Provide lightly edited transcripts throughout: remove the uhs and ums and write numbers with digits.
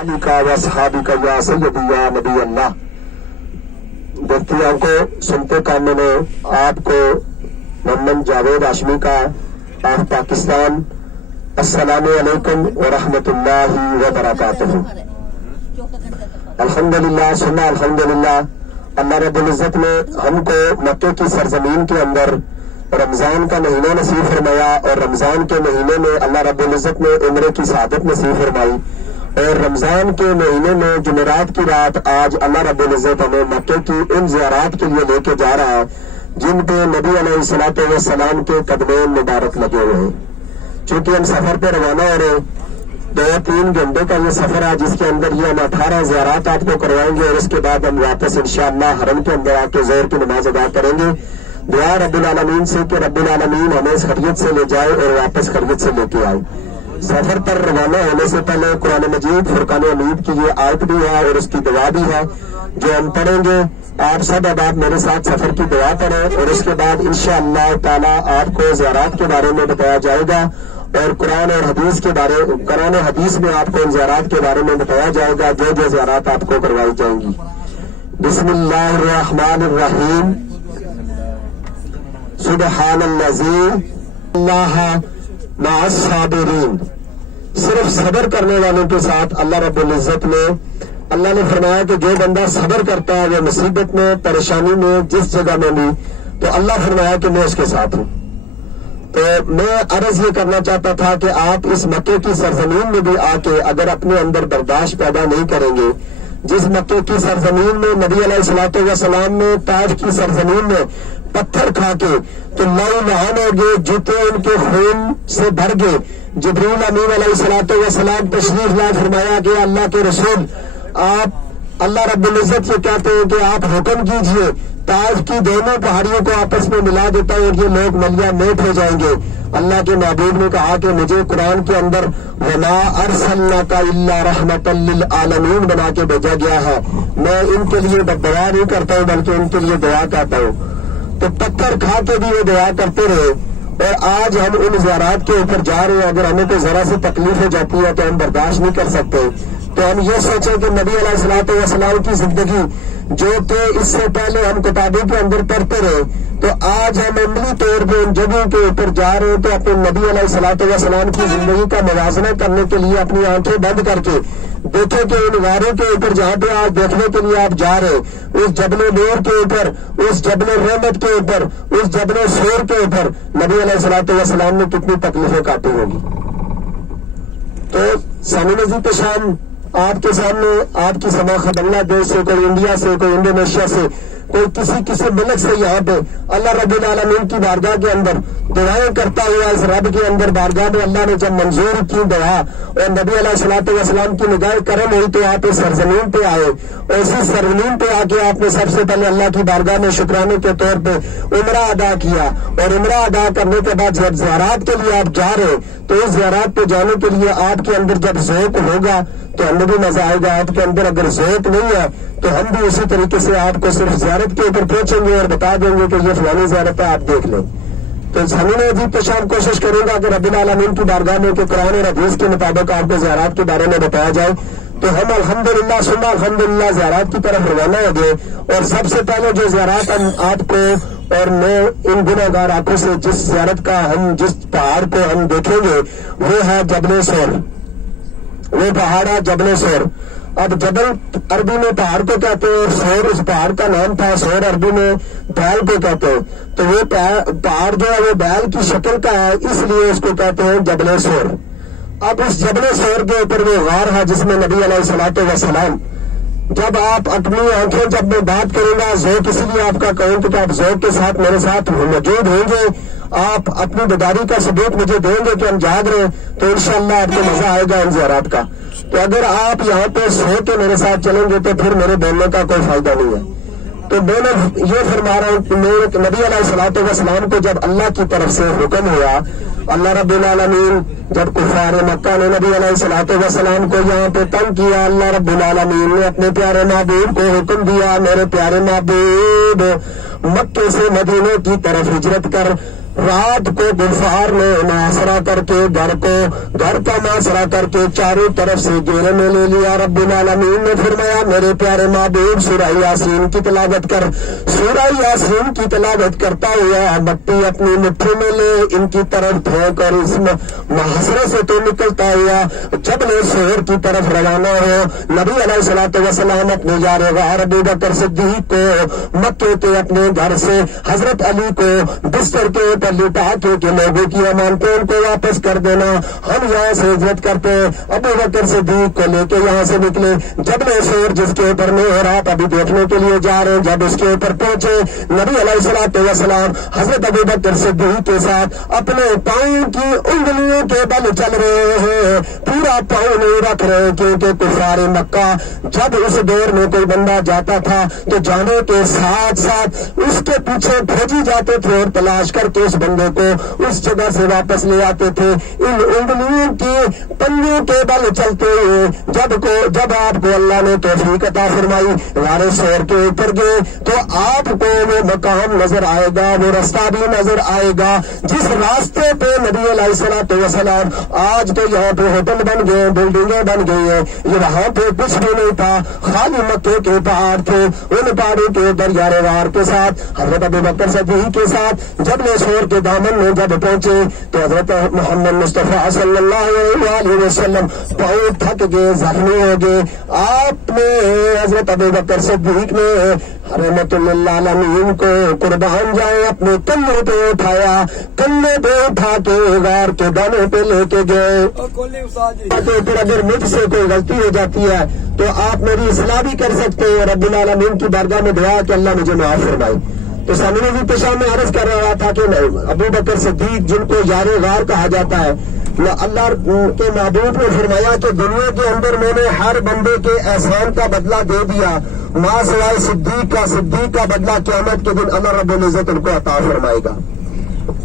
علی کا و صحابی کا یا سیدی یا نبی اللہ. دیکھتی کو سنتے کاموں نے آپ کو محمد جاوید ہاشمی کا آف پاکستان. السلام علیکم ورحمۃ اللہ وبرکاتہ. الحمدللہ سننا الحمدللہ. اللہ رب العزت نے ہم کو مکے کی سرزمین کے اندر رمضان کا مہینہ نصیب فرمایا اور رمضان کے مہینے میں اللہ رب العزت نے عمرے کی سعادت نصیب فرمائی. اور رمضان کے مہینے میں جمعرات کی رات آج اللہ رب العزت ہمیں مکے کی ان زیارات کے لیے لے کے جا رہا ہے جن پہ نبی علیہ الصلوۃ والسلام کے قدمین مبارک لگے ہوئے ہیں. چونکہ ہم سفر پہ روانہ ہو رہے 2-3 گھنٹے کا یہ سفر ہے جس کے اندر یہ ہم 18 زیارات آپ کو کروائیں گے اور اس کے بعد ہم واپس انشاءاللہ حرم کے اندر آ کے ظہر کی نماز ادا کریں گے. دعا رب العالمین سے کہ رب العالمین ہمیں خیریت سے لے جائے اور واپس خیریت سے لے کے آئے. سفر پر روانہ ہونے سے پہلے قرآن مجید فرقان حمید کی یہ آیت بھی ہے اور اس کی دعا بھی ہے جو ہم پڑھیں گے. آپ سب اب آپ میرے ساتھ سفر کی دعا پڑھیں اور اس کے بعد انشاءاللہ تعالی آپ کو زیارات کے بارے میں بتایا جائے گا اور قرآن و حدیث میں آپ کو ان زیارات کے بارے میں بتایا جائے گا جو زیارات آپ کو کروائی جائیں گی. بسم اللہ الرحمن الرحیم. سبحان الذی اللہ مع الصابرین. صرف صبر کرنے والوں کے ساتھ اللہ رب العزت نے اللہ نے فرمایا کہ جو بندہ صبر کرتا ہے وہ مصیبت میں پریشانی میں جس جگہ میں بھی تو اللہ فرمایا کہ میں اس کے ساتھ ہوں. تو میں عرض یہ کرنا چاہتا تھا کہ آپ اس مکے کی سرزمین میں بھی آ کے اگر اپنے اندر برداشت پیدا نہیں کریں گے جس مکے کی سرزمین میں نبی علیہ الصلوۃ والسلام نے طائف کی سرزمین میں پتھر کھا کے تو لائی لہان ہو گئے جوتے ان کے خون سے بھر گئے. جبریل امین علیہ الصلوۃ والسلام تشریف لا فرمایا کہ اللہ کے رسول آپ اللہ رب العزت یہ کہتے ہیں کہ آپ حکم کیجئے طائف کی دونوں پہاڑیوں کو آپس میں ملا دیتا ہوں یہ لوگ ملیا میٹ ہو جائیں گے. اللہ کے محبوب نے کہا کہ مجھے قرآن کے اندر وما ارسلناک الا رحمۃ للعالمین بنا کے بھیجا گیا ہے. میں ان کے لیے دعا نہیں کرتا ہوں بلکہ ان کے لیے دعا کہتا ہوں. تو پتھر کھا کے بھی وہ دعا کرتے رہے اور آج ہم ان زیارات کے اوپر جا رہے ہیں. اگر ہمیں کوئی ذرا سی تکلیف ہو جاتی ہے تو ہم برداشت نہیں کر سکتے. تو ہم یہ سوچیں کہ نبی علیہ الصلوۃ والسلام کی زندگی جو کہ اس سے پہلے ہم کتابوں کے اندر پڑھتے رہے تو آج ہم عملی طور پہ ان جگہوں کے اوپر جا رہے تو اپنے نبی علیہ الصلوۃ والسلام کی زندگی کا موازنہ کرنے کے لیے اپنی آنکھیں بند کر کے دیکھیں کہ ان غاروں کے اوپر جہاں پہ آج دیکھنے کے لیے آپ جا رہے اس جبل نور کے اوپر اس جبل رحمت کے اوپر اس جبل سور کے اوپر نبی علیہ الصلوۃ والسلام نے کتنی تکلیفیں کاٹی ہوگی. تو سامعین عزیز پیشان آپ کے سامنے آپ کی شناخت بنگلہ دیش سے کوئی انڈیا سے کوئی انڈونیشیا سے کوئی کسی ملک سے یہاں پہ اللہ رب العالمین کی بارگاہ کے اندر دعائیں کرتا ہوا اس رب کے اندر بارگاہ میں اللہ نے جب منظور کی دعا اور نبی علیہ الصلوۃ والسلام کی نگاہ کرم ہوئی تو آپ اس سرزمین پہ آئے اور اسی سرزمین پہ آ کے آپ نے سب سے پہلے اللہ کی بارگاہ میں شکرانے کے طور پہ عمرہ ادا کیا اور عمرہ ادا کرنے کے بعد جب زیارات کے لیے آپ جا رہے تو اس زیارات پہ جانے کے لیے آپ کے اندر جب ذوق ہوگا تو ہمیں بھی مزہ آئے گا. آپ کے اندر اگر ذوق نہیں ہے تو ہم بھی اسی طریقے سے آپ کو صرف زیارت کے اوپر پہنچیں گے اور بتا دیں گے کہ یہ فلانی زیارت ہے آپ دیکھ لیں. تو ہمیں عجیب تو شام کوشش کروں گا کہ رب العالمین کی بارگاہ میں کہ قرآن اور حدیث کے مطابق آپ کو زیارات کے بارے میں بتایا جائے. تو ہم الحمدللہ ثم الحمدللہ زیارات کی طرف روانہ ہو گئے اور سب سے پہلے جو زیارات ہم آپ کو اور میں ان گناہگار آنکھوں سے جس زیارت کا ہم جس پہاڑ کو ہم دیکھیں گے وہ ہے جبل سور. وہ پہاڑ ہے جبل سور. اب جبل عربی میں پہاڑ کو کہتے ہیں اور سور اس پہاڑ کا نام تھا. سور عربی میں بیل کو کہتے ہیں. تو وہ پہاڑ جو ہے وہ بیل کی شکل کا ہے اس لیے اس کو کہتے ہیں جبل سور. اب اس جبل سور کے اوپر وہ غار ہے جس میں نبی علیہ الصلوۃ والسلام جب آپ اپنی آنکھیں جب میں بات کروں گا ذوق اس لیے آپ کا کہوں کہ آپ ذوق کے ساتھ میرے ساتھ موجود ہوں گے آپ اپنی بیداری کا ثبوت مجھے دیں گے کہ ہم جاگ رہے تو انشاءاللہ آپ کو مزہ آئے گا ان زیارات کا. تو اگر آپ یہاں پہ سو کے میرے ساتھ چلیں گے تو پھر میرے بولنے کا کوئی فائدہ نہیں ہے. تو میں نے یہ فرما رہا ہوں کہ نبی علیہ الصلوۃ والسلام کو جب اللہ کی طرف سے حکم ہوا اللہ رب العالمین جب کفار مکہ نے نبی علیہ الصلوۃ والسلام کو یہاں پہ تنگ کیا اللہ رب العالمین نے اپنے پیارے محبوب کو حکم دیا میرے پیارے محبوب مکے سے مدینے کی طرف ہجرت کر رات کو گفار نے محاصرہ کر کے گھر کا محاصرہ کر کے چاروں طرف سے گھیرے میں لے لیا. رب العالمین نے فرمایا میرے پیارے محبوب سورہ یاسین کی تلاوت کر. سورہ یاسین کی تلاوت کرتا ہوا مٹی اپنی مٹھی میں لے ان کی طرف پھینک اور اس محاصرے سے تو نکلتا ہوا جبل صور کی طرف روانہ ہو. نبی علیہ الصلوۃ والسلام اپنے یار غار ابو بکر صدیق کو مکے کے اپنے گھر سے حضرت علی کو بستر کے اوپر لٹا کے لوگوں کی امانتوں کو واپس کر دینا. ہم یہاں سے ہجرت کرتے ابو بکر صدیق کو لے کے یہاں سے نکلے. جبل صور جس کے اوپر محراب ابھی دیکھنے کے لیے جا رہے ہیں, جب اس کے اوپر پہنچے نبی علیہ الصلوۃ والسلام حضرت ابو بکر صدیق کے ساتھ اپنے پاؤں کی انگلیوں کے بل چل رہے ہیں, پورا پاؤں نہیں رکھ رہے, کیونکہ کفار مکہ جب اس دور میں کوئی بندہ جاتا تھا تو جانے کے ساتھ ساتھ اس کے پیچھے بھیجی جاتے تھے اور تلاش کر کے اس بندے کو اس جگہ سے واپس لے آتے تھے. ان انگلیوں کی پنجوں کے بل چلتے ہوئے جب آپ کو اللہ نے توفیق عطا فرمائی غار صور کے اوپر گئے تو آپ کو وہ مقام نظر آئے گا, وہ رستہ بھی نظر آئے گا جس راستے پہ نبی علیہ الصلوۃ والسلام, آج تو یہاں پہ ہوٹل بن گئے, بلڈنگیں بن گئی ہیں, یہ وہاں پہ کچھ بھی نہیں تھا, خالی مکے کے پہاڑ تھے. ان پہاڑوں کے اوپر یار غار کے ساتھ حضرت ابو بکر صدیق کے ساتھ جبل صور کے دامن میں جب پہنچے تو حضرت محمد مصطفیٰ صلی اللہ علیہ وسلم پاؤں تھک گئے, زخمی ہو گئے. آپ نے حضرت ابو بکر صدیق نے رحمت للعالمین کو قربان جائے اپنے کندھے پہ اٹھایا, کندھے پہ اٹھا کے غار کے دانے پہ لے کے گئے. پھر اگر مجھ سے کوئی غلطی ہو جاتی ہے تو آپ میری اصلاح بھی کر سکتے ہیں. رب العالمین کی بارگاہ میں دعا کہ اللہ مجھے معاف فرمائے. تو سامنے بھی پیشہ میں عرض کر رہا تھا کہ ابو بکر صدیق جن کو یار غار کہا جاتا ہے, اللہ کے محبوب نے فرمایا کہ دنیا کے اندر میں نے ہر بندے کے احسان کا بدلہ دے دیا, ماں سوائے صدیق کا بدلہ قیامت کے دن اللہ رب العزت ان کو عطا فرمائے گا.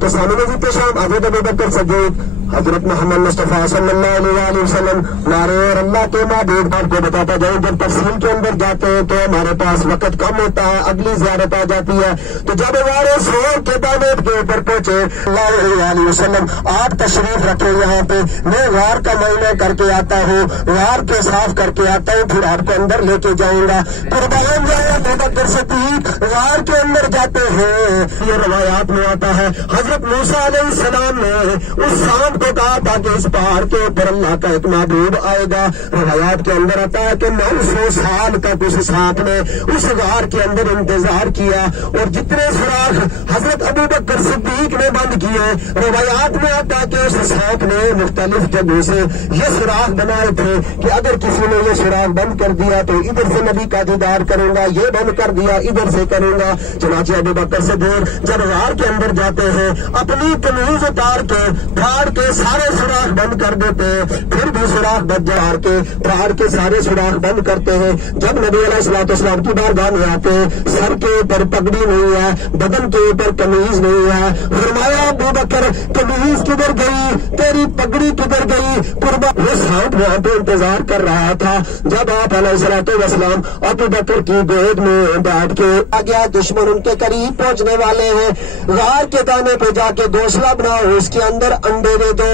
تو سامنے بھی پیشہ حضرت ابو بکر صدیق حضرت محمد مصطفیٰ صلی اللہ علیہ وسلم نعرے اور اللہ کے محبوب آپ کو بتاتا جاؤں. جب تفصیل کے اندر جاتے ہیں تو ہمارے پاس وقت کم ہوتا ہے, اگلی زیارت آ جاتی ہے. تو جب غار صور کے دانے کے اوپر پہنچے اللہ علیہ وسلم, آپ تشریف رکھے یہاں پہ, میں غار کا معائنہ کر کے آتا ہوں, غار کے صاف کر کے آتا ہوں, پھر آپ کو اندر لے کے جاؤں گا. قربان جائے ابو بکر صدیق غار کے اندر جاتے ہیں. یہ روایات میں آتا ہے حضرت موسیٰ علیہ السلام نے اس سانپ کو کہا تھا کہ اس پہاڑ کے اوپر اللہ کا ایک محبوب آئے گا. روایات کے اندر آتا ہے کہ 900 سال تک اس سانپ نے اس غار کے اندر انتظار کیا اور جتنے سوراخ حضرت ابو بکر صدیق نے بند کیے, روایات میں آتا ہے کہ اس سانپ نے مختلف جگہوں سے یہ سوراخ بنائے تھے کہ اگر کسی نے یہ سوراخ بند کر دیا تو ادھر سے نبی کا دیدار کروں گا, یہ بند کر دیا ادھر سے کروں گا. چنانچہ ابو بکر صدیق جب غار کے اندر جاتے ہیں اپنی قمیض اتار کے پھاڑ کے سارے سوراخ بند کر دیتے ہیں, پھر بھی سوراخ بند کے پھاڑ کے سارے سوراخ بند کرتے ہیں. جب نبی علیہ الصلوۃ والسلام کی بارگاہ میں آتے ہیں, سر کے اوپر پگڑی نہیں ہے, بدن کے اوپر قمیض نہیں ہے. فرمایا ابو بکر قمیض کدھر گئی, تیری پگڑی کدھر گئی؟ قربان وہ سانپ وہاں پہ انتظار کر رہا تھا. جب آپ علیہ الصلوۃ والسلام ابو بکر کی گود میں بیٹھ کے آ گیا, دشمن ان کے قریب پہنچنے والے ہیں, غار کے دانے پہ جا کے گھونسلہ بناؤ, اس کے اندر انڈے دے دو.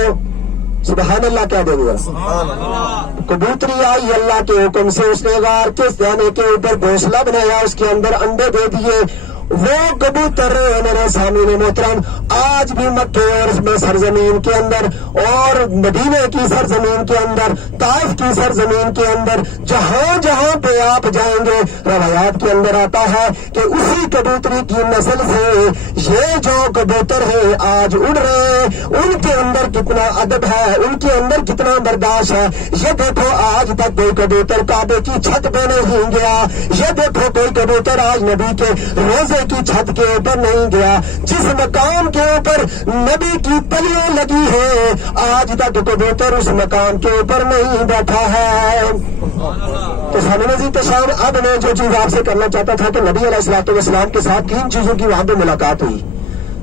سبحان اللہ کیا دیں گے. کبوتری آئی اللہ کے حکم سے, اس نے غار کے دانے کے اوپر گھونسلہ بنایا, اس کے اندر انڈے دے دیے. وہ کبوتر میرے سامنے محترم آج بھی مکے اور اس میں سرزمین کے اندر اور مدینے کی سرزمین کے اندر, طائف کی سرزمین کے اندر, جہاں جہاں پہ آپ جائیں گے روایات کے اندر آتا ہے کہ اسی کبوتری کی نسل سے یہ جو کبوتر ہے آج اڑ رہے ہیں, ان کے اندر کتنا ادب ہے, ان کے اندر کتنا برداشت ہے. یہ دیکھو آج تک کوئی کبوتر کعبے کی چھت پہ نہیں گیا, یہ دیکھو کوئی کبوتر آج نبی کے روزے کی چھت کے اوپر نہیں گیا. جس مقام کے اوپر نبی کی تلیاں لگی ہے آج تک کبوتر اس مقام کے اوپر نہیں بیٹھا ہے. تو سامنے جی تشان, اب میں جو چیز آپ سے کرنا چاہتا تھا کہ نبی علیہ الصلوۃ والسلام کے ساتھ 3 چیزوں کی وہاں پہ ملاقات ہوئی.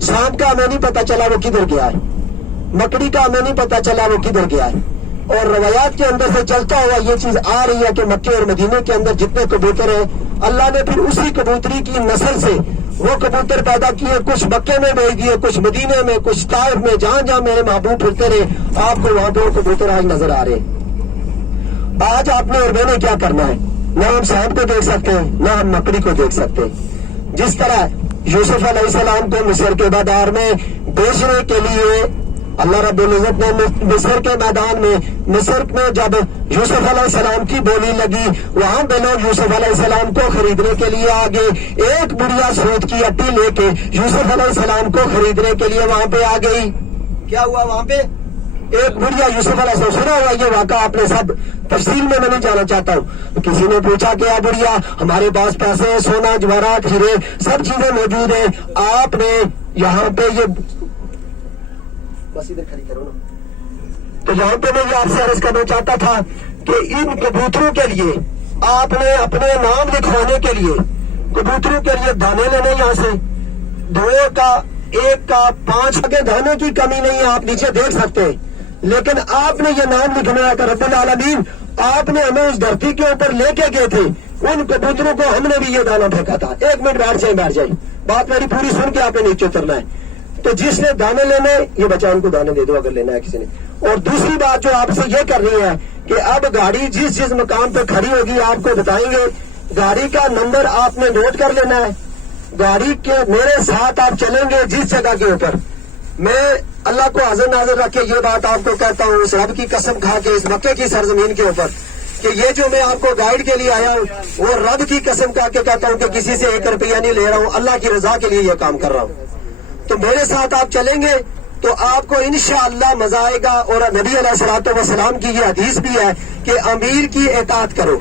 سانپ کا ہمیں نہیں پتا چلا وہ کدھر گیا ہے, مکڑی کا ہمیں نہیں پتا چلا وہ کدھر گیا ہے, اور روایات کے اندر سے چلتا ہوا یہ چیز آ رہی ہے کہ مکے اور مدینے کے اندر جتنے کبوتر ہیں اللہ نے پھر اسی کبوتری کی نسل سے وہ کبوتر پیدا کیے، کچھ مکے میں بھیج دیے، کچھ مدینے میں، کچھ طائف میں، جہاں جہاں میرے محبوب پھرتے رہے، آپ کو وہاں پہ وہ کبوتر آج نظر آ رہے ہیں۔ آج آپ نے اور میں نے کیا کرنا ہے؟ نہ ہم سانپ کو دیکھ سکتے ہیں، نہ ہم مکڑی کو دیکھ سکتے ہیں۔ جس طرح یوسف علیہ السلام کو مصر کے بازار میں بیچنے کے لیے اللہ رب العزت نے مصر کے میدان میں، مصر میں جب یوسف علیہ السلام کی بولی لگی، وہاں پہ لوگ یوسف علیہ السلام کو خریدنے کے لیے آگے، ایک بڑھیا سوت کی اٹی لے کے یوسف علیہ السلام کو خریدنے کے لیے وہاں پہ آ گئی۔ کیا ہوا وہاں پہ؟ ایک بڑھیا یوسف علیہ السلام، سنا ہوا یہ واقعہ آپ نے سب، تفصیل میں نہیں جانا چاہتا ہوں۔ کسی نے پوچھا کہ یا بڑھیا ہمارے پاس پیسے، سونا جواہرات، ہیرے، سب چیزیں موجود ہیں، آپ نے یہاں پہ یہ بس ادھر کھڑی کرو نا۔ تو یہاں پہ میں یہ آپ سے عرض کرنا چاہتا تھا کہ ان کبوتروں کے لیے آپ نے اپنے نام لکھوانے کے لیے کبوتروں کے لیے دانے لینے، یہاں سے 2 کا 1 کا 5 کے دانے کی کمی نہیں ہے، آپ نیچے دیکھ سکتے ہیں، لیکن آپ نے یہ نام لکھنا ہے کہ رب العالمین آپ نے ہمیں اس دھرتی کے اوپر لے کے گئے تھے، ان کبوتروں کو ہم نے بھی یہ دانا پھینکا تھا۔ 1 منٹ بیٹھ جائیں، بات میری پوری سن کے آپ نے نیچے اترنا ہے۔ تو جس نے دانے لینے، یہ بچہ ان کو دانے دے دو اگر لینا ہے کسی نے۔ اور دوسری بات جو آپ سے یہ کرنی ہے کہ اب گاڑی جس مقام پہ کھڑی ہوگی آپ کو بتائیں گے، گاڑی کا نمبر آپ نے نوٹ کر لینا ہے، گاڑی کے میرے ساتھ آپ چلیں گے جس جگہ کے اوپر، میں اللہ کو حاضر ناظر رکھ کے یہ بات آپ کو کہتا ہوں، اس رب کی قسم کھا کے، اس مکے کی سرزمین کے اوپر، کہ یہ جو میں آپ کو گائیڈ کے لیے آیا ہوں وہ رب کی قسم کھا کے کہتا ہوں کہ کسی سے 1 روپیہ نہیں لے رہا ہوں، اللہ کی رضا کے لیے یہ کام کر رہا ہوں۔ تو میرے ساتھ آپ چلیں گے تو آپ کو انشاءاللہ مزہ آئے گا، اور نبی علیہ الصلوۃ والسلام کی یہ حدیث بھی ہے کہ امیر کی اطاعت کرو،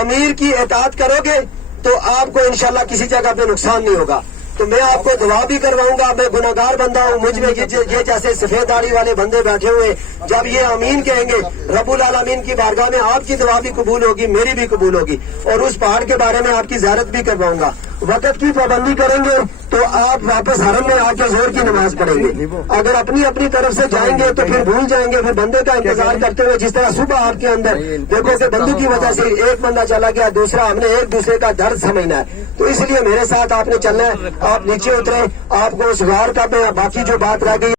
امیر کی اطاعت کرو گے تو آپ کو انشاءاللہ کسی جگہ پہ نقصان نہیں ہوگا۔ تو میں آپ کو دعا بھی کرواؤں گا، میں گناہگار بندہ ہوں، مجھ میں یہ جیسے سفید داڑھی والے بندے بیٹھے ہوئے جب یہ امین کہیں گے رب العالمین کی بارگاہ میں آپ کی دعا بھی قبول ہوگی، میری بھی قبول ہوگی، اور اس پہاڑ کے بارے میں آپ کی زیارت بھی کرواؤں گا۔ وقت کی پابندی کریں گے تو آپ واپس حرم میں آ کے زور کی نماز پڑھیں گے، اگر اپنی طرف سے جائیں گے تو پھر بھول جائیں گے، پھر بندے کا انتظار کرتے ہوئے، جس طرح صبح آپ کے اندر دیکھو کہ بندوں کی وجہ سے ایک بندہ چلا گیا، دوسرا، ہم نے ایک دوسرے کا درد سمجھنا ہے، تو اس لیے میرے ساتھ آپ نے چلنا ہے۔ آپ نیچے اتریں، آپ کو اس غار کا باقی جو بات رہ گئی